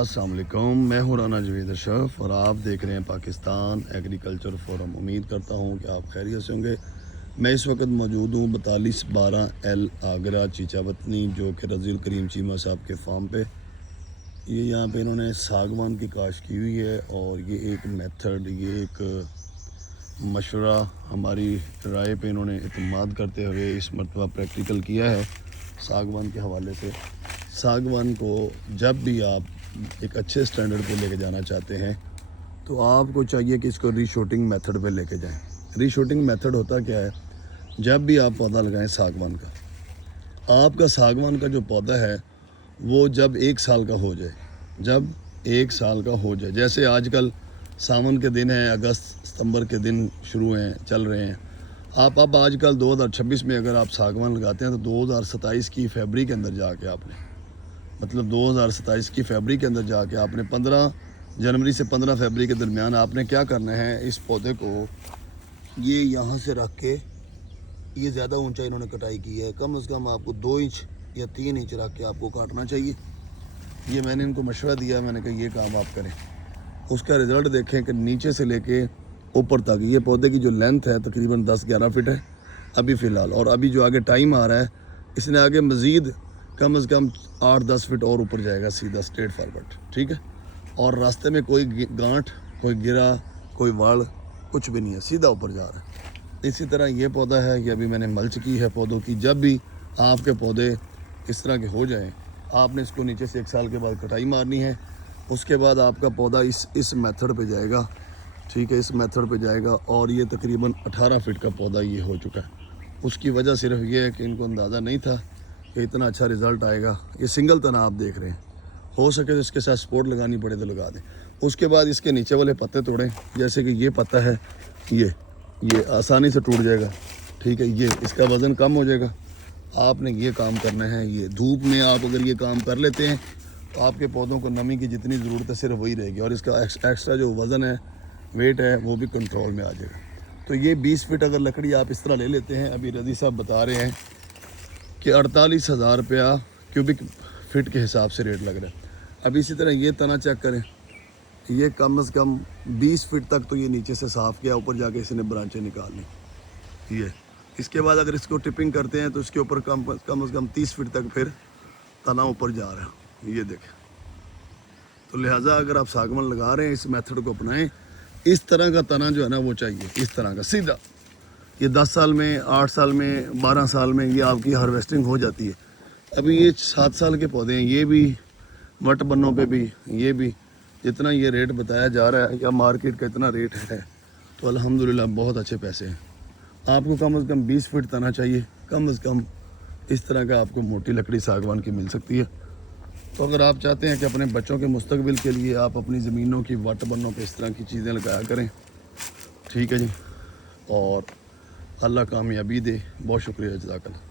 अस्सलाम वालेकुम, मैं हूं राना जवेद अशरफ और आप देख रहे हैं पाकिस्तान एग्रीकल्चर फोरम। उम्मीद करता हूं कि आप खैरियत से होंगे। मैं इस वक्त मौजूद हूं 4212 आगरा चीचावतनी, जो कि रज़ील करीम चीमा साहब के फार्म पे। ये यहाँ पे इन्होंने सागवान की काश्त की हुई है और ये एक मेथड, ये एक मशवरा, हमारी राय पे इन्होंने इत्मीनान करते हुए इस मरतबा प्रैक्टिकल किया है सागवान के हवाले से। सागवान को जब भी आप एक अच्छे स्टैंडर्ड पे लेके जाना चाहते हैं तो आपको चाहिए कि इसको रीशूटिंग मेथड पे लेके जाएं। रीशूटिंग मेथड होता क्या है, जब भी आप पौधा लगाएं सागवान का, आपका सागवान का जो पौधा है वो जब 1 साल का हो जाए, जब 1 साल का हो जाए, जैसे आजकल सावन के दिन हैं, अगस्त सितंबर के दिन शुरू हैं, चल रहे हैं। आप अब आजकल 2026 में अगर आप सागवान लगाते हैं तो 2027 की फरवरी के अंदर जाके आपने, मतलब 2027 की फरवरी के अंदर जाके आपने 15 जनवरी से 15 फरवरी के दरमियान आपने क्या करना है, इस पौधे को ये यहाँ से रख के, ये ज़्यादा ऊंचा इन्होंने कटाई की है, कम से कम आपको 2 इंच या 3 इंच रख के आपको काटना चाहिए। ये मैंने इनको मशवरा दिया, मैंने कहा ये काम आप करें। उसका रिज़ल्ट देखें कि नीचे से लेके ऊपर तक ये पौधे की जो लेंथ है तकरीबन 10-11 फिट है अभी फ़िलहाल, और अभी जो आगे टाइम आ रहा है इसने आगे मज़ीद कम से कम 8-10 फिट और ऊपर जाएगा, सीधा स्ट्रेट फॉरवर्ड, ठीक है। और रास्ते में कोई गांठ, कोई गिरा, कोई वाड़ कुछ भी नहीं है, सीधा ऊपर जा रहा है। इसी तरह ये पौधा है, ये अभी मैंने मल्च की है पौधों की। जब भी आपके पौधे इस तरह के हो जाएं, आपने इसको नीचे से 1 साल के बाद कटाई मारनी है। उसके बाद आपका पौधा इस मेथड पे जाएगा, ठीक है, इस मेथड पे जाएगा। और ये तकरीबन 18 फिट का पौधा ये हो चुका है। उसकी वजह सिर्फ ये है कि इनको अंदाज़ा नहीं था कि इतना अच्छा रिज़ल्ट आएगा। ये सिंगल तना आप देख रहे हैं, हो सके तो इसके साथ सपोर्ट लगानी पड़े तो लगा दें। उसके बाद इसके नीचे वाले पत्ते तोड़ें, जैसे कि ये पत्ता है, ये आसानी से टूट जाएगा, ठीक है। ये इसका वज़न कम हो जाएगा। आपने ये काम करना है। ये धूप में आप अगर ये काम कर लेते हैं तो आपके पौधों को नमी की जितनी ज़रूरत है सिर्फ वही रहेगी, और इसका एक्स्ट्रा जो वज़न है, वेट है, वो भी कंट्रोल में आ जाएगा। तो ये 20 फिट अगर लकड़ी आप इस तरह ले लेते हैं, अभी रज़ी साहब बता रहे हैं कि 48,000 रुपया क्यूबिक फिट के हिसाब से रेट लग रहा है। अब इसी तरह ये तना चेक करें, ये कम से कम 20 फिट तक तो ये नीचे से साफ़ किया, ऊपर जाके इसने ब्रांचें निकाल ली। ये इसके बाद अगर इसको टिपिंग करते हैं तो इसके ऊपर कम से कम 30 फिट तक फिर तना ऊपर जा रहा है, ये देखें। तो लिहाजा अगर आप सागवान लगा रहे हैं, इस मेथड को अपनाएं। इस तरह का तना जो है ना वो चाहिए, इस तरह का सीधा। ये 10 साल में, 8 साल में, 12 साल में ये आपकी हार्वेस्टिंग हो जाती है। अभी ये 7 साल के पौधे हैं, ये भी वट बन्नों पे भी, ये भी जितना ये रेट बताया जा रहा है या मार्केट का इतना रेट है, तो अल्हम्दुलिल्लाह बहुत अच्छे पैसे हैं। आपको कम से कम 20 फीट तना चाहिए, कम से कम इस तरह का आपको मोटी लकड़ी सागवान की मिल सकती है। तो अगर आप चाहते हैं कि अपने बच्चों के मुस्तकबिल के लिए आप अपनी ज़मीनों की वट बन्नों पे इस तरह की चीज़ें लगाया करें, ठीक है जी। और अल्लाह कामयाबी दे। बहुत शुक्रिया, जज़ाकल्लाह।